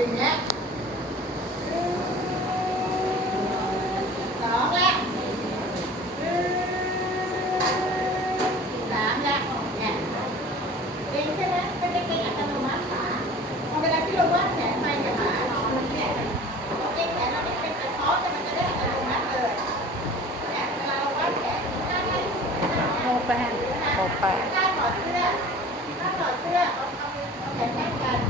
ดึงเนี้ยสองละสามละเนี่ยดึงใช่ไหมก็จะเปอัตโนมัติขาพอเวลาที่เราวาดแขนไปเนี่านี่ยเเองแขนเราไม่เป็นกระท้อแต่มันจะได้อัตโนมัติเลยนี่ยเเราวาดโมแปนโมแปนน้าถอดเสื้อหน้าถอดเสื้อเอาเอาเอาแขนแทนกัน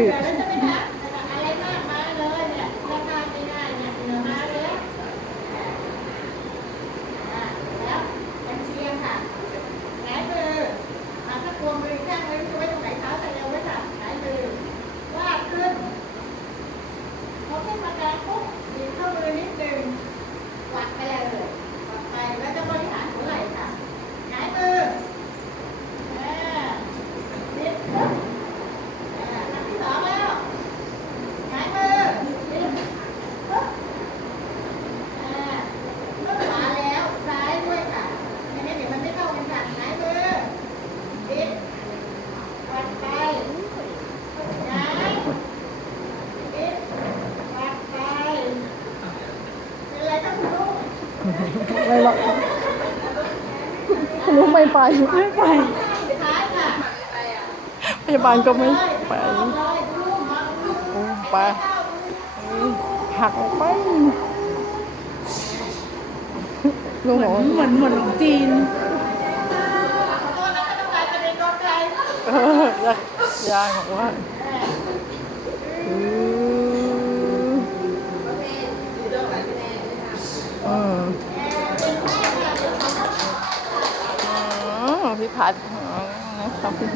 は。 ไม่หรอกรู้ไม่ไปไม่ไปพยาบาลก็ไม่ไปไปหักไปลุงหมอเหมือนเหมือนหลงจีนยายบอกว่า พิพัฒน์ขอบคุณ